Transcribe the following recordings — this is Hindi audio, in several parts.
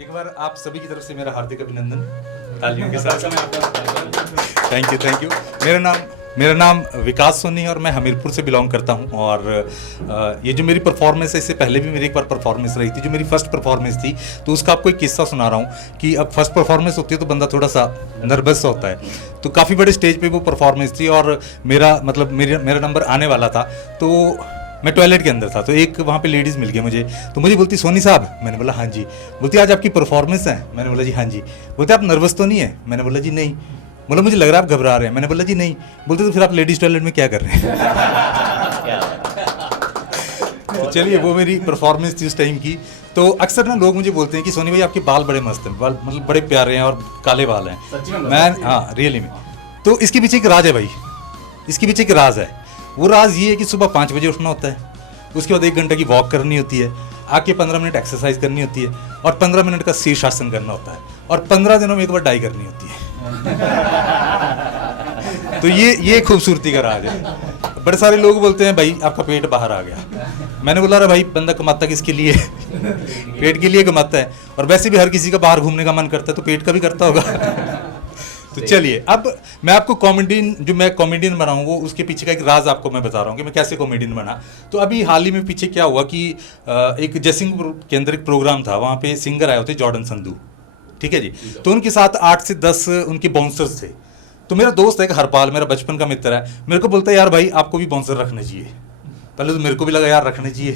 एक बार आप सभी की तरफ से मेरा हार्दिक अभिनंदन तालियों के साथ। Thank you. मेरा नाम विकास सोनी है और मैं हमीरपुर से बिलोंग करता हूं। और ये जो मेरी परफॉर्मेंस है, इससे पहले भी मेरी एक बार परफॉर्मेंस रही थी, जो मेरी फर्स्ट परफॉर्मेंस थी, तो उसका आपको एक किस्सा सुना रहा हूँ कि अब फर्स्ट परफॉर्मेंस होती है तो बंदा थोड़ा सा नर्वस होता है। तो काफ़ी बड़े स्टेज पे वो परफॉर्मेंस थी और मेरा नंबर आने वाला था। तो मैं टॉयलेट के अंदर था, तो एक वहाँ पे लेडीज़ मिल गई मुझे, तो मुझे बोलती सोनी साहब। मैंने बोला हाँ जी। बोलती आज आपकी परफॉर्मेंस है। मैंने बोला जी हाँ जी। बोलते आप नर्वस तो नहीं है? मैंने बोला जी नहीं। बोला मुझे लग रहा है आप घबरा रहे हैं। मैंने बोला जी नहीं। बोलते तो फिर आप लेडीज़ टॉयलेट में क्या कर रहे हैं? तो चलिए, वो मेरी परफॉर्मेंस थी उस टाइम की। तो अक्सर ना लोग मुझे बोलते हैं कि सोनी भाई आपके बाल बड़े मस्त हैं, बाल मतलब बड़े प्यारे हैं और काले बाल हैं। मैं हाँ रियली में। तो इसके पीछे एक राज है भाई, इसके पीछे एक राज है। वो राज ये है कि सुबह 5 बजे उठना होता है, उसके बाद 1 घंटे की वॉक करनी होती है, आके 15 मिनट एक्सरसाइज करनी होती है और 15 मिनट का शीर्षासन करना होता है और 15 दिनों में एक बार डाई करनी होती है। तो ये खूबसूरती का राज है। बड़े सारे लोग बोलते हैं भाई आपका पेट बाहर आ गया। मैंने बोला अरे भाई बंदा कमाता किसके लिए? पेट के लिए कमाता है। और वैसे भी हर किसी का बाहर घूमने का मन करता है, तो पेट का भी करता होगा। तो चलिए, अब मैं आपको कॉमेडियन बना हूँ, वो उसके पीछे का एक राज आपको मैं बता रहा हूँ कि मैं कैसे कॉमेडियन बना। तो अभी हाल ही में पीछे क्या हुआ कि एक जयसिंहपुर के अंदर एक प्रोग्राम था, वहाँ पे सिंगर आए होते जॉर्डन संधू, ठीक है जी। तो उनके साथ 8 से 10 उनके बाउंसर्स थे। तो मेरा दोस्त है एक हरपाल, मेरा बचपन का मित्र है, मेरे को बोलता है यार भाई आपको भी बाउंसर रखना चाहिए। पहले तो मेरे को भी लगा यार रखने चाहिए,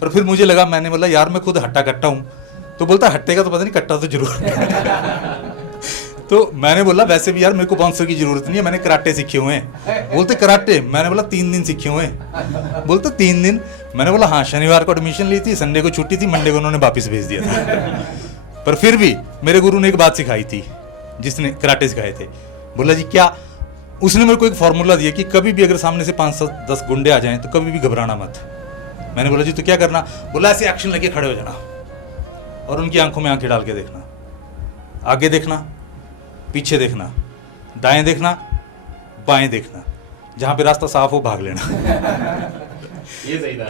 पर फिर मुझे लगा, मैंने बोला यार मैं खुद हट्टा कट्टा हूँ। तो बोलता हट्टे का तो पता नहीं, कट्टा तो जरूर। तो मैंने बोला वैसे भी यार मेरे को बाउंसर की जरूरत नहीं है, मैंने कराटे सीखे हुए हैं। बोलते कराटे? मैंने बोला 3 दिन सीखे हुए हैं। बोलते 3 दिन? मैंने बोला हाँ, शनिवार को एडमिशन ली थी, संडे को छुट्टी थी, मंडे को उन्होंने वापस भेज दिया था। पर फिर भी मेरे गुरु ने एक बात सिखाई थी, जिसने कराटे सिखाए थे। बोला जी क्या? उसने मेरे को एक फॉर्मूला दिया कि कभी भी अगर सामने से 5-10 गुंडे आ जाएं तो कभी भी घबराना मत। मैंने बोला जी तो क्या करना? बोला ऐसे एक्शन लेके खड़े हो जाना और उनकी आंखों में आंखें डाल के देखना, आगे देखना, पीछे देखना, दाएं देखना, बाएं देखना, जहां पे रास्ता साफ हो भाग लेना। ये सही था।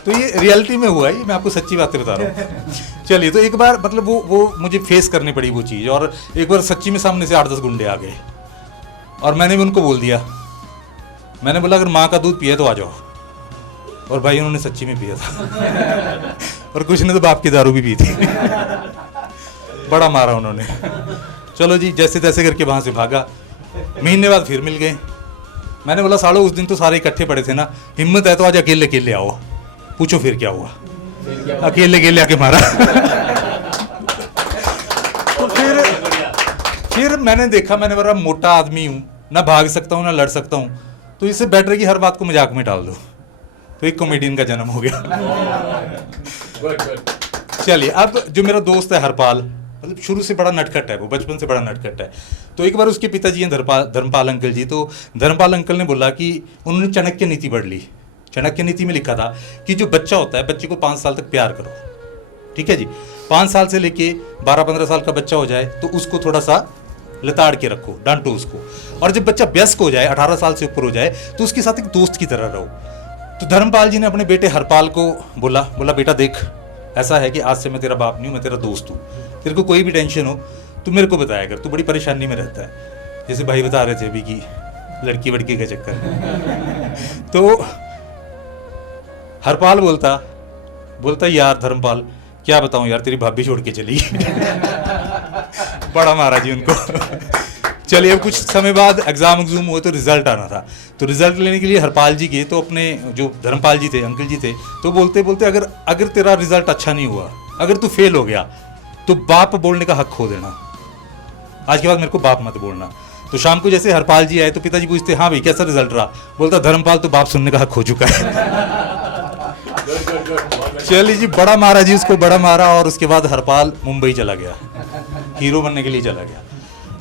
तो ये रियलिटी में हुआ है, ये मैं आपको सच्ची बातें बता रहा हूँ। चलिए, तो एक बार मतलब वो मुझे फेस करनी पड़ी वो चीज़, और एक बार सच्ची में सामने से 8-10 गुंडे आ गए और मैंने भी उनको बोल दिया, मैंने बोला अगर माँ का दूध पिए तो आ जाओ। और भाई उन्होंने सच्ची में पिया था। और कुछ ने तो बाप की दारू भी पी थी। बड़ा मारा उन्होंने। चलो जी, जैसे तैसे करके वहाँ से भागा। महीने बाद फिर मिल गए। मैंने बोला सालो उस दिन तो सारे इकट्ठे पड़े थे ना, हिम्मत है तो आज अकेले अकेले आओ, पूछो फिर क्या हुआ। अकेले अकेले आके मारा। तो फिर मैंने देखा, मैंने बोला मोटा आदमी हूँ, ना भाग सकता हूँ ना लड़ सकता हूँ, तो इससे बेटर है कि हर बात को मजाक में डाल दो। तो एक कॉमेडियन का जन्म हो गया। चलिए, अब जो मेरा दोस्त है हरपाल, मतलब शुरू से बड़ा नटखट है, वो बचपन से बड़ा नटखट है। तो एक बार उसके पिताजी हैं धर्मपाल अंकल जी, तो धर्मपाल अंकल ने बोला कि उन्होंने चाणक्य नीति पढ़ ली। चाणक्य नीति में लिखा था कि जो बच्चा होता है, बच्चे को 5 साल तक प्यार करो, ठीक है जी। 5 साल से लेके 12-15 साल का बच्चा हो जाए तो उसको थोड़ा सा लताड़ के रखो, डांटो उसको। और जब बच्चा वयस्क हो जाए, 18 साल से ऊपर हो जाए, तो उसके साथ एक दोस्त की तरह रहो। तो धर्मपाल जी ने अपने बेटे हरपाल को बोला बेटा देख, ऐसा है कि आज से मैं तेरा बाप नहीं हूँ, मैं तेरा दोस्त हूँ। तेरे को कोई भी टेंशन हो तू मेरे को बताया कर, तू बड़ी परेशानी में रहता है। जैसे भाई बता रहे थे अभी कि लड़की वड़की का चक्कर। तो हरपाल बोलता यार धर्मपाल क्या बताऊं यार, तेरी भाभी छोड़ के चली। बड़ा मारा जी उनको। चलिए, अब कुछ समय बाद एग्जाम हुआ तो रिजल्ट आना था। तो रिजल्ट लेने के लिए हरपाल जी गए, तो अपने जो धर्मपाल जी थे, अंकल जी थे, तो बोलते अगर तेरा रिजल्ट अच्छा नहीं हुआ, अगर तू फेल हो गया तो बाप बोलने का हक खो देना। आज के बाद मेरे को बाप मत बोलना। तो शाम को जैसे हरपाल जी आए तो पिताजी पूछते हाँ भाई कैसा रिजल्ट रहा? बोलता धर्मपाल तो बाप सुनने का हक खो चुका है। चलिए जी, बड़ा मारा जी उसको, बड़ा मारा। और उसके बाद हरपाल मुंबई चला गया, हीरो बनने के लिए चला गया।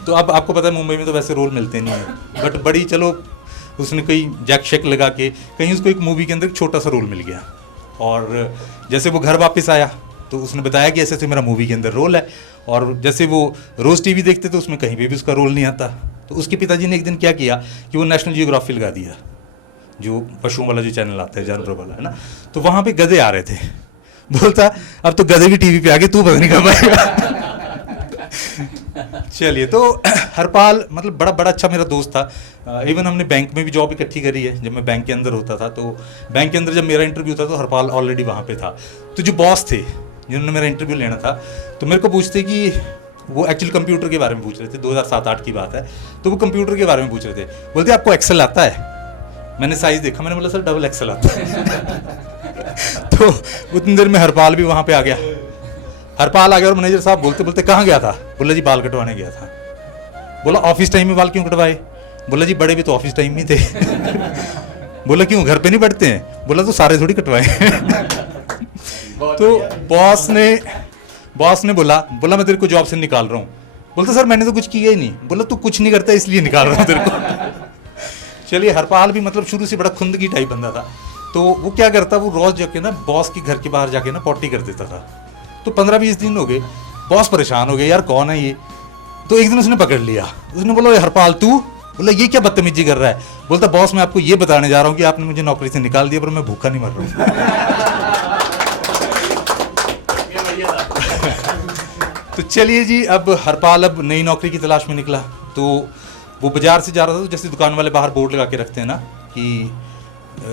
तो अब आपको पता है मुंबई में तो वैसे रोल मिलते नहीं है, बट बड़ी चलो उसने कहीं जैक शेक लगा के कहीं उसको एक मूवी के अंदर एक छोटा सा रोल मिल गया। और जैसे वो घर वापस आया तो उसने बताया कि ऐसे ऐसे मेरा मूवी के अंदर रोल है। और जैसे वो रोज़ टीवी देखते तो उसमें कहीं पे भी उसका रोल नहीं आता। तो उसके पिताजी ने एक दिन क्या किया कि वो नेशनल जियोग्राफी लगा दिया, जो पशुओं वाला जो चैनल आता है, जानवरों वाला है ना। तो वहाँ पे गधे आ रहे थे, बोलता अब तो गधे भी टीवी पे आ गए, तू पता नहीं कब आएगा। चलिए, तो हरपाल मतलब बड़ा बड़ा अच्छा मेरा दोस्त था। इवन हमने बैंक में भी जॉब इकट्ठी करी है। जब मैं बैंक के अंदर होता था, तो बैंक के अंदर जब मेरा इंटरव्यू था तो हरपाल ऑलरेडी वहाँ पे था। तो जो बॉस थे जिन्होंने मेरा इंटरव्यू लेना था, तो मेरे को पूछते कि वो एक्चुअली कंप्यूटर के बारे में पूछ रहे थे, 2007-8 की बात है। तो वो कंप्यूटर के बारे में पूछ रहे थे, बोलते आपको एक्सेल आता है? मैंने साइज देखा, मैंने बोला सर डबल एक्सेल आता है। तो उतनी देर में हरपाल भी वहाँ पे आ गया। हरपाल आ गया और मैनेजर साहब बोलते बोलते कहाँ गया था? बोला जी बाल कटवाने गया था। बोला ऑफिस टाइम में बाल क्यों कटवाए? बोला जी बड़े भी तो ऑफिस टाइम में थे। बोला क्यों, घर पे नहीं बढ़ते हैं? बोला तो सारे थोड़ी कटवाए। तो बॉस ने बोला मैं तेरे को जॉब से निकाल रहा हूँ। बोलता सर मैंने तो कुछ किया ही नहीं। बोला तू कुछ नहीं करता इसलिए निकाल रहा हूँ तेरे को। चलिए, हरपाल भी मतलब शुरू से बड़ा खुंदगी टाइप बंदा था। तो वो क्या करता, वो रोज जाके ना बॉस के घर के बाहर जाके ना पॉटी कर देता था। तो 15-20 दिन हो गए, बॉस परेशान हो गए, यार कौन है ये? तो एक दिन उसने पकड़ लिया। उसने बोला हरपाल तू? बोला ये क्या बदतमीजी कर रहा है? बोलता बॉस मैं आपको ये बताने जा रहा हूँ कि आपने मुझे नौकरी से निकाल दिया, पर मैं भूखा नहीं मर रहा हूँ। तो चलिए जी, अब हरपाल अब नई नौकरी की तलाश में निकला। तो वो बाजार से जा रहा था, तो जैसे दुकान वाले बाहर बोर्ड लगा के रखते हैं ना कि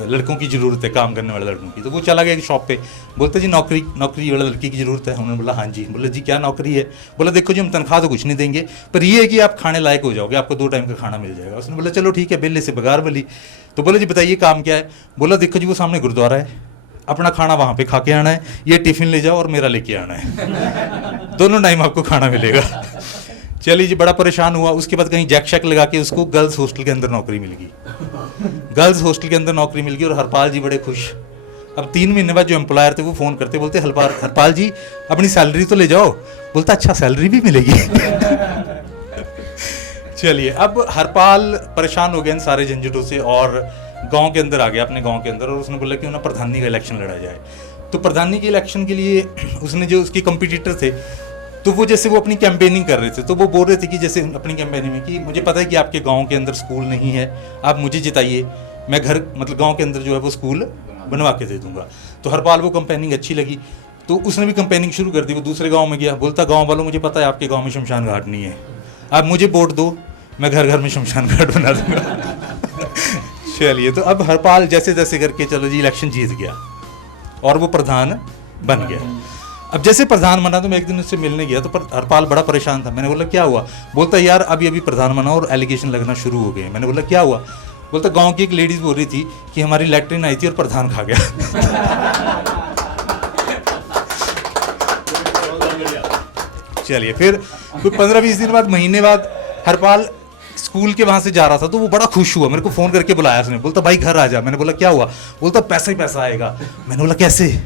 लड़कों की ज़रूरत है, काम करने वाले लड़कों की। तो वो चला गया एक शॉप पे, बोलते जी नौकरी वाले लड़की की ज़रूरत है। उन्होंने बोला हाँ जी। बोला जी क्या नौकरी है? बोला देखो जी हम तनख्वाह तो कुछ नहीं देंगे, पर ये है कि आप खाने लायक हो जाओगे, आपको 2 टाइम का खाना मिल जाएगा। उसने बोला चलो ठीक है, बिल्ले से बगार बली। तो बोला जी बताइए काम क्या है? बोला देखो जी वो सामने गुरुद्वारा है, अपना खाना वहाँ पे खा के आना है, ये टिफ़िन ले जाओ और मेरा लेके आना है, दोनों टाइम आपको खाना मिलेगा। चलिए जी, बड़ा परेशान हुआ। उसके बाद कहीं जैक शैक लगा के उसको गर्ल्स हॉस्टल के अंदर नौकरी मिल गई। गर्ल्स हॉस्टल के अंदर नौकरी मिल गई और हरपाल जी बड़े खुश। अब 3 महीने बाद जो एम्प्लॉयर थे वो फ़ोन करते, बोलते हरपाल जी अपनी सैलरी तो ले जाओ। बोलता अच्छा सैलरी भी मिलेगी। चलिए, अब हरपाल परेशान हो गया इन सारे झंझटों से और गांव के अंदर आ गया, अपने गांव के अंदर। और उसने बोला क्यों ना प्रधानी का इलेक्शन लड़ा जाए। तो प्रधानी के इलेक्शन के लिए उसने जो उसके कंपटीटर थे, तो वो जैसे वो अपनी कैंपेनिंग कर रहे थे, तो वो बोल रहे थे कि जैसे अपनी कैंपेनिंग में कि मुझे पता है कि आपके गांव के अंदर स्कूल नहीं है, आप मुझे जिताइए, मैं घर मतलब गांव के अंदर जो है वो स्कूल बनवा के दे दूंगा। तो हरपाल वो कैंपेनिंग अच्छी लगी, तो उसने भी कैंपेनिंग शुरू कर दी। वो दूसरे गाँव में गया, बोलता गाँव वालों मुझे पता है आपके गाँव में शमशान घाट नहीं है, आप मुझे वोट दो, मैं घर घर में शमशान घाट बना दूंगा। चलिए, तो अब हरपाल जैसे जैसे करके चलो जी इलेक्शन जीत गया और वो प्रधान बन गया। अब जैसे प्रधान बना तो मैं एक दिन उससे मिलने गया, तो हरपाल बड़ा परेशान था। मैंने बोला क्या हुआ? बोलता यार अभी प्रधान बना और एलिगेशन लगना शुरू हो गए। मैंने बोला क्या हुआ? बोलता गांव की एक लेडीज बोल रही थी कि हमारी लैट्रिन आई थी और प्रधान खा गया। चलिए, फिर कोई 15-20 दिन बाद, महीने बाद हरपाल स्कूल के वहाँ से जा रहा था, तो वो बड़ा खुश हुआ, मेरे को फ़ोन करके बुलाया उसने। बोलता भाई घर आ जा। मैंने बोला क्या हुआ? बोलता पैसा ही पैसा आएगा। मैंने बोला कैसे?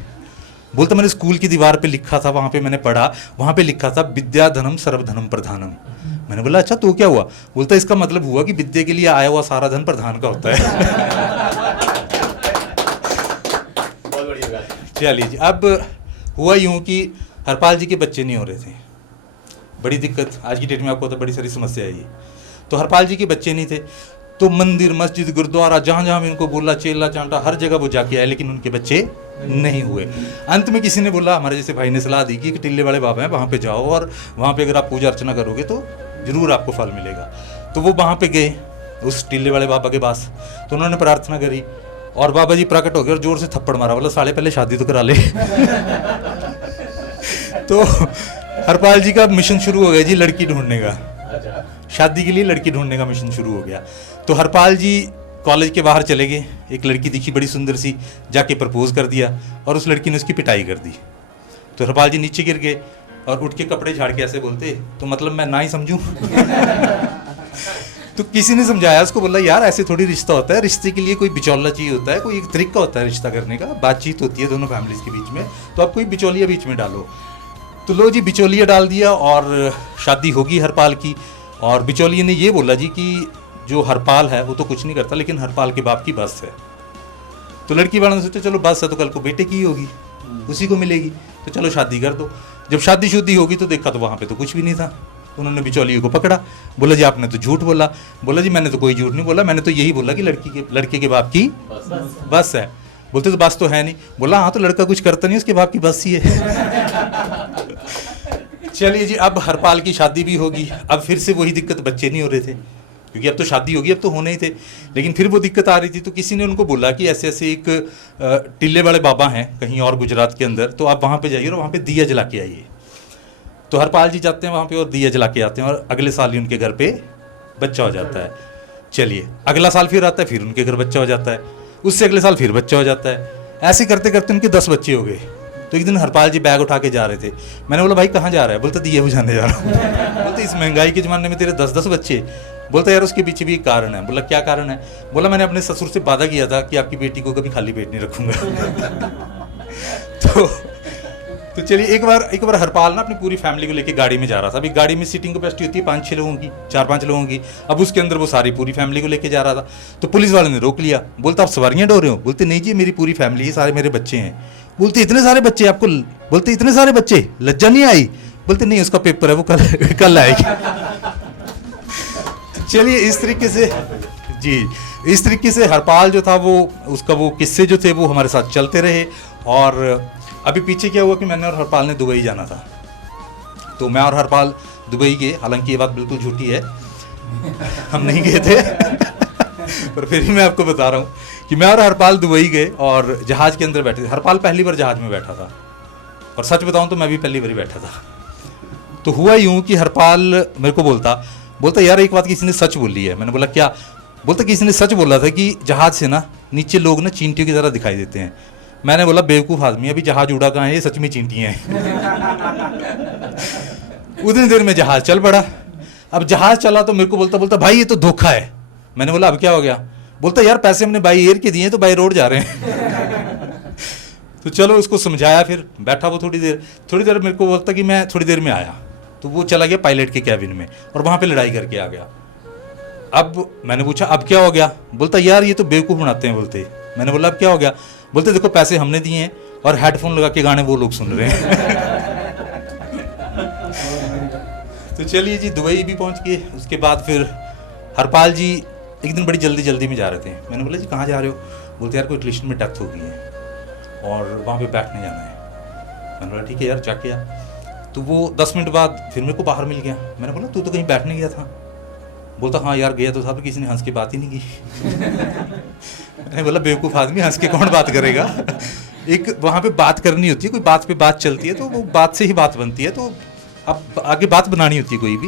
बोलता मैंने स्कूल की दीवार पे लिखा था, वहाँ पे मैंने पढ़ा, वहाँ पे लिखा था विद्या धनम सर्वधनम प्रधानम। मैंने बोला अच्छा तो क्या हुआ? बोलता इसका मतलब हुआ कि विद्या के लिए आया हुआ सारा धन प्रधान का होता है। बहुत बढ़िया बात। चलिए जी, अब हुआ यूँ कि हरपाल जी के बच्चे नहीं हो रहे थे। बड़ी दिक्कत, आज की डेट में आपको तो बड़ी सारी समस्या है ये। तो हरपाल जी के बच्चे नहीं थे, तो मंदिर मस्जिद गुरुद्वारा जहाँ जहाँ भी उनको बोला, चेला चांटा हर जगह वो जाके आए, लेकिन उनके बच्चे नहीं हुए। अंत में किसी ने बोला, हमारे जैसे भाई ने सलाह दी कि एक टिल्ले वाले बाबा हैं, वहाँ पे जाओ और वहाँ पे अगर आप पूजा अर्चना करोगे तो जरूर आपको फल मिलेगा। तो वो वहाँ पे गए उस टिल्ले वाले बाबा के पास, तो उन्होंने प्रार्थना करी और बाबा जी प्रकट हो गए और जोर से थप्पड़ मारा। बोला साले पहले शादी तो करा ले। तो हरपाल जी का मिशन शुरू हो गया जी, लड़की ढूंढने का। शादी के लिए लड़की ढूंढने का मिशन शुरू हो गया। तो हरपाल जी कॉलेज के बाहर चले गए, एक लड़की दिखी बड़ी सुंदर सी, जाके प्रपोज कर दिया और उस लड़की ने उसकी पिटाई कर दी। तो हरपाल जी नीचे गिर गए और उठ के कपड़े झाड़ के ऐसे बोलते, तो मतलब मैं ना ही समझूं। तो किसी ने समझाया उसको, बोला यार ऐसे थोड़ी रिश्ता होता है, रिश्ते के लिए कोई बिचौला चाहिए होता है, कोई एक तरीका होता है रिश्ता करने का, बातचीत होती है दोनों फैमिलीज के बीच में, तो आप कोई बिचौलिया बीच में डालो। तो लो जी बिचौलिया डाल दिया और शादी होगी हरपाल की। और बिचौलिए ने ये बोला जी कि जो हरपाल है वो तो कुछ नहीं करता, लेकिन हरपाल के बाप की बस है। तो लड़की वालों ने सोचा चलो बस है तो कल को बेटे की होगी, उसी को मिलेगी, तो चलो शादी कर दो। जब शादी शुद्धि होगी तो देखा तो वहाँ पे तो कुछ भी नहीं था। उन्होंने बिचौलिए को पकड़ा, बोला जी आपने तो झूठ बोला। बोला जी मैंने तो कोई झूठ नहीं बोला, मैंने तो यही बोला कि लड़के के बाप की बस है। बोलते तो बस तो है नहीं। बोला हाँ तो लड़का कुछ करता नहीं, उसके बाप की बस ही है। चलिए जी, अब हरपाल की शादी भी होगी। अब फिर से वही दिक्कत, बच्चे नहीं हो रहे थे क्योंकि अब तो शादी होगी, अब तो होने ही थे, लेकिन फिर वो दिक्कत आ रही थी। तो किसी ने उनको बोला कि ऐसे ऐसे एक टिल्ले वाले बाबा हैं कहीं और गुजरात के अंदर, तो आप वहाँ पे जाइए और वहाँ पे दिया जला के आइए। तो हरपाल जी जाते हैं वहाँ पे और दिया जला के आते हैं, और अगले साल ही उनके घर पे बच्चा हो जाता है। चलिए, अगला साल फिर आता है, फिर उनके घर बच्चा हो जाता है, उससे अगले साल फिर बच्चा हो जाता है। ऐसे करते करते उनके 10 बच्चे हो गए। तो एक दिन हरपाल जी बैग उठा के जा रहे थे। मैंने बोला भाई कहाँ जा रहा है? बोलते दिए बुझाने जा रहा हूँ। बोलते इस महंगाई के ज़माने में तेरे 10-10 बच्चे? बोलता यार उसके पीछे भी एक कारण है। बोला क्या कारण है? बोला मैंने अपने ससुर से वादा किया था कि आपकी बेटी को कभी खाली पेट नहीं रखूँगा। तो चलिए, एक बार हरपाल ना अपनी पूरी फैमिली को लेके गाड़ी में जा रहा था। अभी गाड़ी में सीटिंग कैपेसिटी होती है 5-6 लोगों की, 4-5 लोगों की। अब उसके अंदर वो सारी पूरी फैमिली को लेके जा रहा था। तो पुलिस वाले ने रोक लिया। बोलता आप सवारियाँ ढो रहे हो? बोलते नहीं जी, मेरी पूरी फैमिली है, सारे मेरे बच्चे हैं। बोलते इतने सारे बच्चे आपको? बोलते इतने सारे बच्चे, लज्जा नहीं आई? बोलते नहीं, उसका पेपर है, वो कल आएगी। चलिए, इस तरीके से जी, इस तरीके से हरपाल जो था वो किस्से जो थे वो हमारे साथ चलते रहे। और अभी पीछे क्या हुआ कि मैंने और हरपाल ने दुबई जाना था। तो मैं और हरपाल दुबई गए। हालांकि ये बात बिल्कुल झूठी है, हम नहीं गए थे। पर फिर भी मैं आपको बता रहा हूँ कि मैं और हरपाल दुबई गए और जहाज़ के अंदर बैठे थे। हरपाल पहली बार जहाज़ में बैठा था, और सच बताऊँ तो मैं भी पहली बार ही बैठा था। तो हुआ यूँ कि हरपाल मेरे को बोलता यार एक बात किसी ने सच बोली है। मैंने बोला क्या? बोलता किसी ने सच बोला था कि जहाज़ से ना नीचे लोग ना चींटियों की तरह दिखाई देते हैं। मैंने बोला बेवकूफ़ आदमी, अभी जहाज उड़ा कहाँ है, ये सच में चींटियाँ हैं। उतनी देर में जहाज चल पड़ा। अब जहाज चला तो मेरे को बोलता भाई ये तो धोखा है। मैंने बोला अब क्या हो गया? बोलता यार पैसे हमने बाई एयर के दिए तो बाई रोड जा रहे हैं। तो चलो उसको समझाया, फिर बैठा वो थोड़ी देर मेरे को बोलता कि मैं थोड़ी देर में आया। तो वो चला गया पायलट के कैबिन में और वहाँ पे लड़ाई करके आ गया। अब मैंने पूछा अब क्या हो गया? बोलता यार ये तो बेवकूफ़ बनाते हैं। बोलते मैंने बोला अब क्या हो गया? बोलते देखो पैसे हमने दिए हैं और हेडफोन लगा के गाने वो लोग सुन रहे हैं। तो चलिए जी, दुबई भी पहुंच गए। उसके बाद फिर हरपाल जी एक दिन बड़ी जल्दी में जा रहे थे। मैंने बोला जी कहाँ जा रहे हो? बोलते यार कोई रिलेशन में डेथ हो गई है और वहाँ पे बैठने जाना है। मैंने बोला ठीक है यार जाके आ। तो वो 10 मिनट बाद फिर मेरे को बाहर मिल गया। मैंने बोला तू तो कहीं बैठने गया था? बोलता हाँ यार गया तो था, पर किसी ने हंस के बात ही नहीं की। मैंने बोला बेवकूफ़ आदमी, हंस के कौन बात करेगा? एक वहाँ पे बात करनी होती है, कोई बात पे बात चलती है तो वो बात से ही बात बनती है। तो अब आगे बात बनानी होती है कोई भी।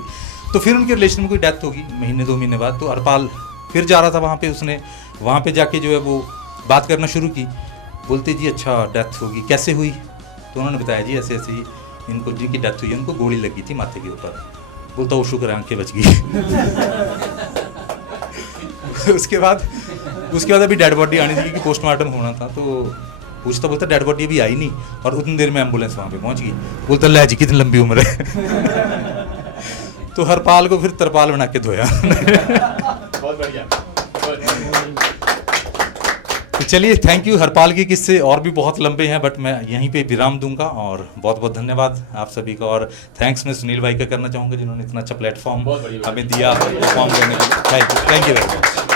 तो फिर उनके रिलेशन में कोई डेथ होगी 1-2 महीने बाद। तो हरपाल फिर जा रहा था वहाँ पे, उसने वहाँ पे जाके जो है वो बात करना शुरू की। बोलते जी अच्छा डेथ होगी, कैसे हुई? तो उन्होंने बताया जी ऐसे ऐसे ही इनको जिनकी डेथ हुई है उनको गोली लगी थी माथे के ऊपर। बोलता वो शुक्र आंखें बच गई। उसके बाद अभी डेड बॉडी आनी थी क्योंकि पोस्टमार्टम होना था। तो बोलता डेड बॉडी अभी आई नहीं, और उतनी देर में एम्बुलेंस वहाँ पे पहुँच गई। बोलता ले जी कितनी लंबी उम्र है। तो हरपाल को फिर तरपाल बना के धोया। बहुत बढ़िया। तो चलिए, थैंक यू। हरपाल के किस्से और भी बहुत लंबे हैं, बट मैं यहीं पे विराम दूंगा। और बहुत बहुत धन्यवाद आप सभी का, और थैंक्स मैं सुनील भाई का करना चाहूँगा जिन्होंने इतना अच्छा प्लेटफॉर्म हमें दिया परफॉर्म करने के लिए। Thank you very much.